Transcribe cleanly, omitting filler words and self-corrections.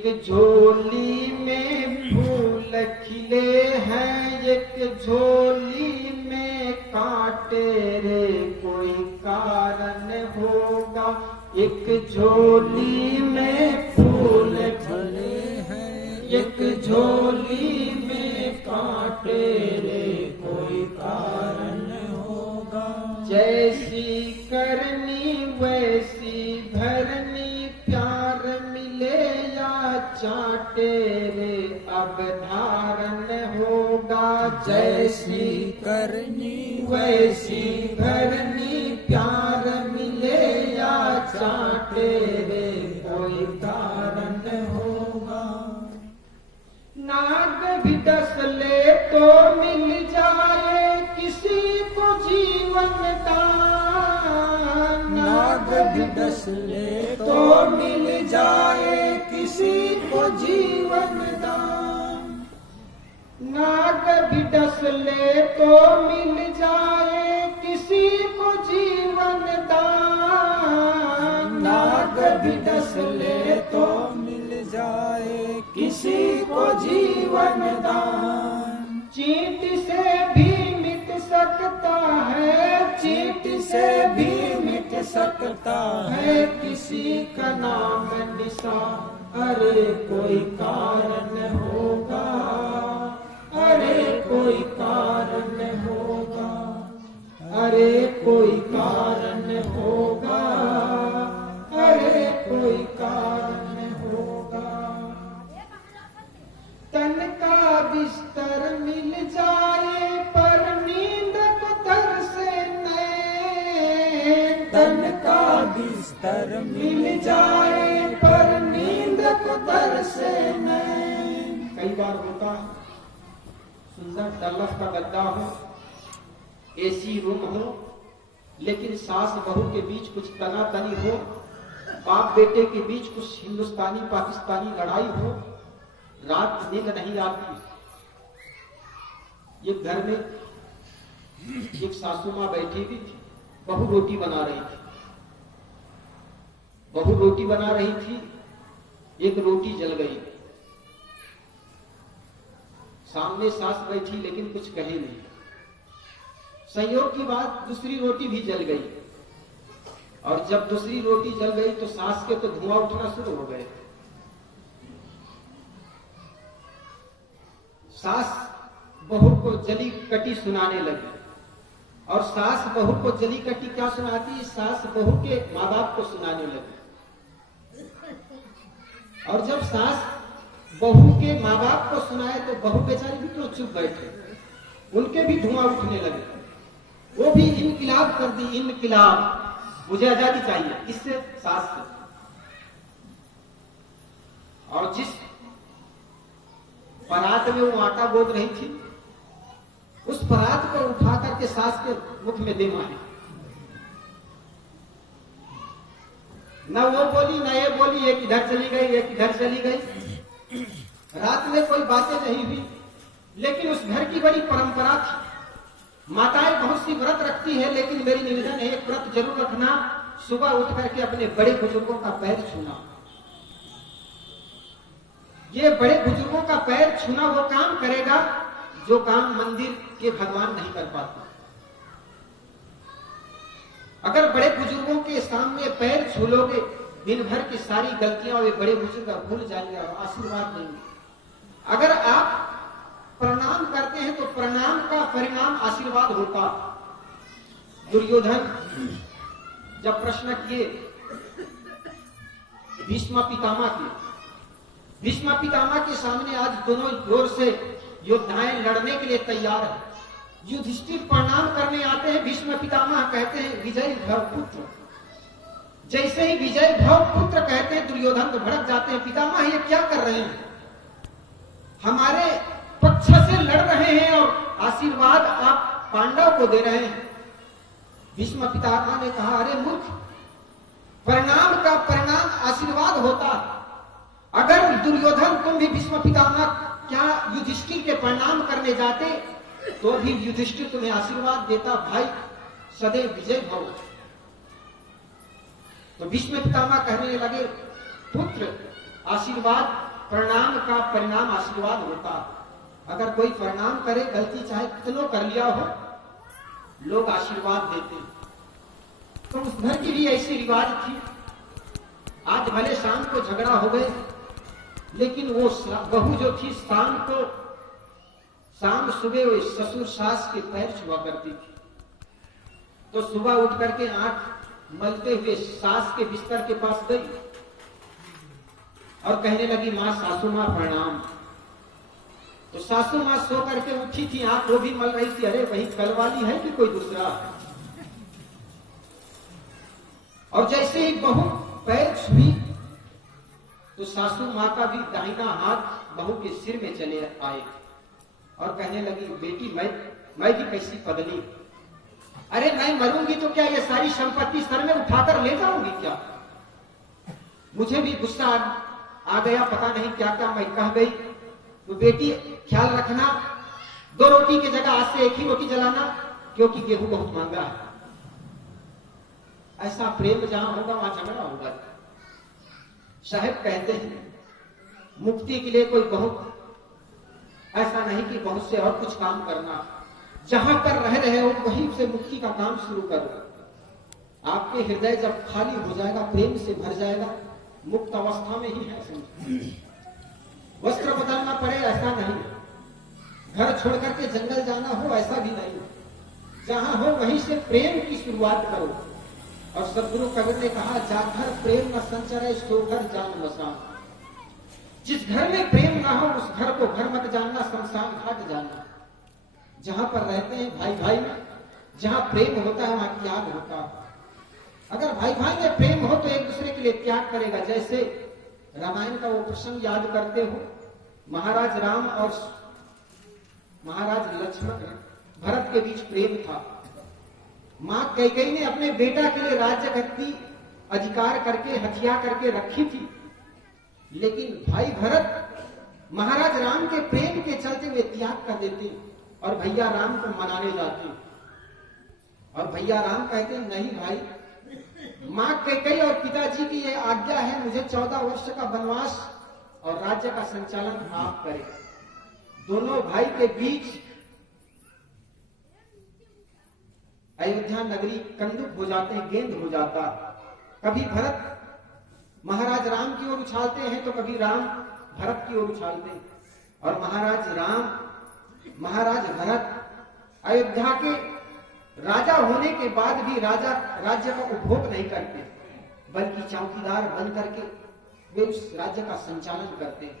एक झोली में फूल खिले हैं, एक झोली में कांटे रे, कोई कारण होगा। एक झोली में फूल खिले हैं, एक झोली में कांटे रे, कोई कारण होगा। जैसी करनी वैसी भरनी, प्यार मिले या चाटे रे, अब धारण होगा। जैसी करनी वैसी भरनी, प्यार मिले या चाटे रे, कोई कारण होगा। नाग भी डस ले तो मिल जाए किसी को जीवन दान, नाग भी डस ले तो मिल जाए किसी को जीवन दान। नाग भी डस ले तो मिल जाए किसी को जीवन दान, नाग भी डस ले तो मिल जाए किसी को जीवन दान। चींट से भी मिट सकता है, चींट से भी मिट सकता है किसी का नाम निशान। अरे कोई कारण होगा, अरे कोई कारण होगा, अरे कोई कारण होगा, अरे कोई कारण होगा। तन का बिस्तर मिल जाए पर नींद को तरसे नैन, तन का बिस्तर मिल जाए पर नींद को तरसे नैन। कई बार होता सुंदर डल्लफ का गद्दा हो, एसी रूम हो, लेकिन सास बहू के बीच कुछ तनातनी हो, बाप बेटे के बीच कुछ हिंदुस्तानी पाकिस्तानी लड़ाई हो, रात नींद नहीं आती। ये घर में एक सासू माँ बैठी हुई थी, बहू रोटी बना रही थी, बहू रोटी बना रही थी, एक रोटी जल गई। सामने सास बैठी लेकिन कुछ कहे नहीं। संयोग की बात दूसरी रोटी भी जल गई, और जब दूसरी रोटी जल गई तो सास के तो धुआं उठना शुरू हो गए। सास बहू को जली कटी सुनाने लगी, और सास बहू को जली कटी क्या सुनाती, सास बहू के माँ बाप को सुनाने लगी। और जब सास बहू के माँ बाप को सुनाए तो बहू बेचारी भी तो चुप बैठे, उनके भी धुआं उठने लगे। वो भी इनकिलाब कर दी, इनकिलाब, मुझे आजादी चाहिए, इससे सास से। और जिस परात में वो आटा गोद रही थी, उस परात को उठा करके सास के मुख में दे मारे। न वो बोली न ये बोली, एक इधर चली गई एक इधर चली गई। रात में कोई बातें नहीं हुई, लेकिन उस घर की बड़ी परंपरा थी। माताएं बहुत सी व्रत रखती है, लेकिन मेरी निवेदन है एक व्रत जरूर रखना, सुबह उठ करके अपने बड़े बुजुर्गों का पैर छूना। ये बड़े बुजुर्गों का पैर छूना वो काम करेगा जो काम मंदिर के भगवान नहीं कर पाते। अगर बड़े बुजुर्गों के सामने पैर छू लोगे, दिन भर की सारी गलतियां वे बड़े बुजुर्ग भूल जाएंगे और आशीर्वाद देंगे। अगर आप प्रणाम करते हैं तो प्रणाम का परिणाम आशीर्वाद होता। दुर्योधन जब प्रश्न किए भीष्म पितामह के, भीष्म पितामह के सामने आज दोनों जोर से योद्धाएं लड़ने के लिए तैयार है। युधिष्ठिर प्रणाम करने आते हैं, भीष्म पितामह कहते हैं विजय भव पुत्र। जैसे ही विजय भव पुत्र कहते हैं दुर्योधन तो भड़क जाते हैं, पितामह ये क्या कर रहे हैं, हमारे पक्ष से लड़ रहे हैं और आशीर्वाद आप पांडव को दे रहे हैं। भीष्म पितामह ने कहा, अरे मूर्ख, परिणाम का परिणाम आशीर्वाद होता। अगर दुर्योधन तुम भी भीष्म पितामह क्या युधिष्ठिर के प्रणाम करने जाते तो भी युधिष्ठिर तुम्हें आशीर्वाद देता, भाई सदैव विजय भव। तो भीष्म पितामह कहने लगे, पुत्र आशीर्वाद प्रणाम का परिणाम आशीर्वाद होता है। अगर कोई प्रणाम करे, गलती चाहे कितनों कर लिया हो, लोग आशीर्वाद देते हैं। तो उस घर की भी ऐसी रिवाज थी। आज भले शाम को झगड़ा हो गए, लेकिन वो बहू जो थी शाम सुबह वो ससुर सास के पैर छुआ करती थी। तो सुबह उठ करके आंख मलते हुए सास के बिस्तर के पास गई और कहने लगी, मां, सासू मां प्रणाम। तो सासू मां सो करके उठी थी, आंख वो भी मल रही थी। अरे वही कल वाली है कि कोई दूसरा है? और जैसे ही बहू पैर छुई तो सासू मां का भी दाहिना हाथ बहू के सिर में चले आए और कहने लगी, बेटी मैं भी कैसी पगली। अरे मैं मरूंगी तो क्या ये सारी संपत्ति सर में उठाकर ले जाऊंगी क्या? मुझे भी गुस्सा आ गया, पता नहीं क्या क्या मैं कह गई। तो बेटी ख्याल रखना, 2 रोटी की जगह आज से 1 ही रोटी जलाना, क्योंकि गेहूं बहुत महंगा है। ऐसा प्रेम जहां होगा वहां झगड़ा होगा। साहब कहते हैं मुक्ति के लिए कोई बहुत ऐसा नहीं कि बहुत से और कुछ काम करना, जहां पर रह रहे हो वहीं से मुक्ति का काम शुरू करो। आपके हृदय जब खाली हो जाएगा, प्रेम से भर जाएगा, मुक्त अवस्था में ही है। वस्त्र बदलना पड़े ऐसा नहीं, घर छोड़ करके जंगल जाना हो ऐसा भी नहीं। जहां हो वहीं से प्रेम की शुरुआत करो। और सदगुरु कबीर ने कहा, जाकर प्रेम न संचरे सो घर जान बसा। जिस घर में प्रेम ना हो उस घर को घर मत जानना, शमशान घाट जानना। जहां पर रहते हैं भाई भाई में, जहां प्रेम होता है वहां त्याग होता है। अगर भाई भाई में प्रेम हो तो एक दूसरे के लिए त्याग करेगा। जैसे रामायण का वो प्रसंग याद करते हो, महाराज राम और महाराज लक्ष्मण भरत के बीच प्रेम था। मां कैकेयी ने अपने बेटा के लिए राज्य गद्दी अधिकार करके हथिया करके रखी थी, लेकिन भाई भरत महाराज राम के प्रेम के चलते हुए त्याग कर देते और भैया राम को मनाने जाते। और भैया राम कहते नहीं भाई, मां कैकेयी और पिताजी की यह आज्ञा है, मुझे 14 वर्ष का वनवास और राज्य का संचालन आप करें। दोनों भाई के बीच अयोध्या नगरी कंदुक हो जाते हैं, गेंद हो जाता। कभी भरत महाराज राम की ओर उछालते हैं तो कभी राम भरत की ओर उछालते हैं। और महाराज भरत अयोध्या के राजा होने के बाद भी राज्य का उपभोग नहीं करते, बल्कि चौकीदार बन करके वे उस राज्य का संचालन करते हैं।